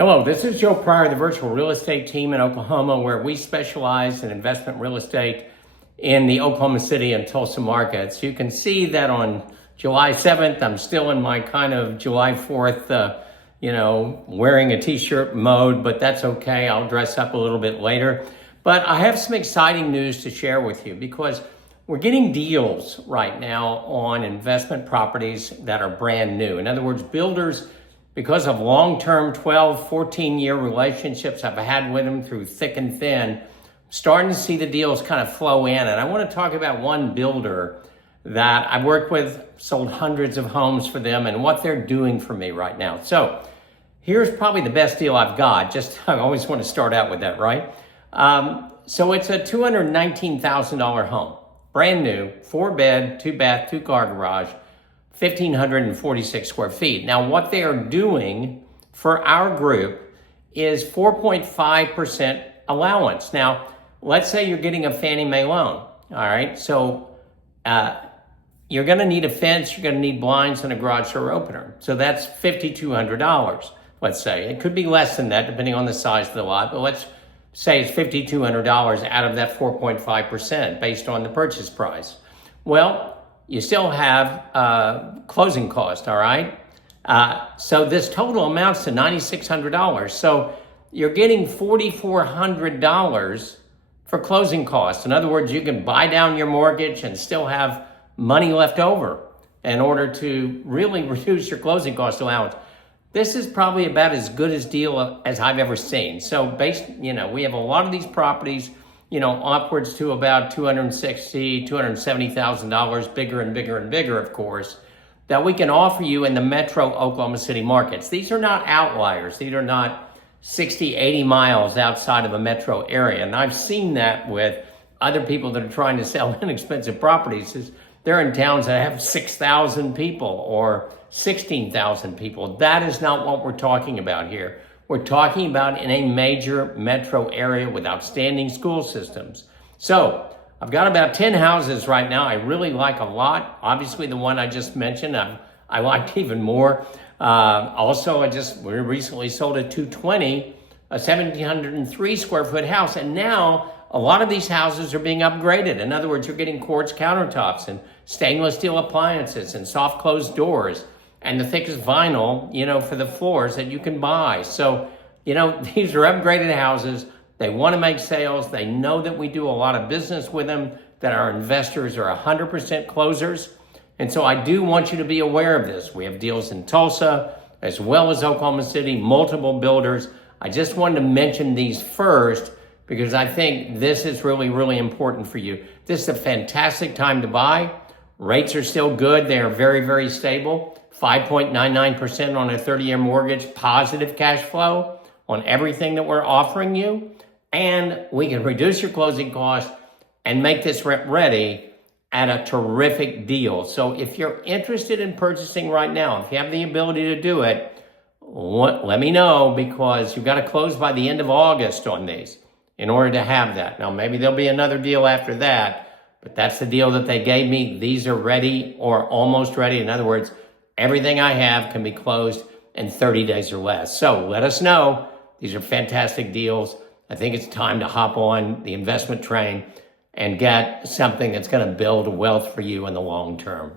Hello, this is Joe Pryor, the virtual real estate team in Oklahoma, where we specialize in investment real estate in the Oklahoma City and Tulsa markets. You can see that on July 7th, I'm still in my kind of July 4th, wearing a t-shirt mode, but that's okay. I'll dress up a little bit later. But I have some exciting news to share with you because we're getting deals right now on investment properties that are brand new. In other words, builders, because of long-term 12, 14-year relationships I've had with them through thick and thin, starting to see the deals kind of flow in. And I want to talk about one builder that I've worked with, sold hundreds of homes for them, and what they're doing for me right now. So here's probably the best deal I've got. I always want to start out with that, right? So it's a $219,000 home, brand new, 4-bed, 2-bath, 2-car garage, 1,546 square feet. Now, what they are doing for our group is 4.5% allowance. Now, let's say you're getting a Fannie Mae loan, all right? So you're gonna need a fence, you're gonna need blinds and a garage door opener. So that's $5,200, let's say. It could be less than that depending on the size of the lot, but let's say it's $5,200 out of that 4.5% based on the purchase price. Well, you still have closing cost, all right? So this total amounts to $9,600. So you're getting $4,400 for closing costs. In other words, you can buy down your mortgage and still have money left over in order to really reduce your closing cost allowance. This is probably about as good a deal as I've ever seen. So we have a lot of these properties, upwards to about $260,000, $270,000, bigger and bigger and bigger, of course, that we can offer you in the metro Oklahoma City markets. These are not outliers. These are not 60, 80 miles outside of a metro area. And I've seen that with other people that are trying to sell inexpensive properties. They're in towns that have 6,000 people or 16,000 people. That is not what we're talking about here. We're talking about in a major metro area with outstanding school systems. So I've got about 10 houses right now I really like a lot. Obviously, the one I just mentioned, I liked even more. Also, we recently sold a 220, a 1,703 square foot house. And now a lot of these houses are being upgraded. In other words, you're getting quartz countertops and stainless steel appliances and soft closed doors and the thickest vinyl, for the floors that you can buy. So, these are upgraded houses. They want to make sales. They know that we do a lot of business with them, that our investors are 100% closers. And so I do want you to be aware of this. We have deals in Tulsa as well as Oklahoma City, multiple builders. I just wanted to mention these first because I think this is really, really important for you. This is a fantastic time to buy. Rates are still good. They are very, very stable. 5.99% on a 30-year mortgage, positive cash flow on everything that we're offering you. And we can reduce your closing costs and make this rent ready at a terrific deal. So if you're interested in purchasing right now, if you have the ability to do it, let me know because you've got to close by the end of August on these in order to have that. Now, maybe there'll be another deal after that, but that's the deal that they gave me. These are ready or almost ready. In other words, everything I have can be closed in 30 days or less. So let us know. These are fantastic deals. I think it's time to hop on the investment train and get something that's going to build wealth for you in the long term.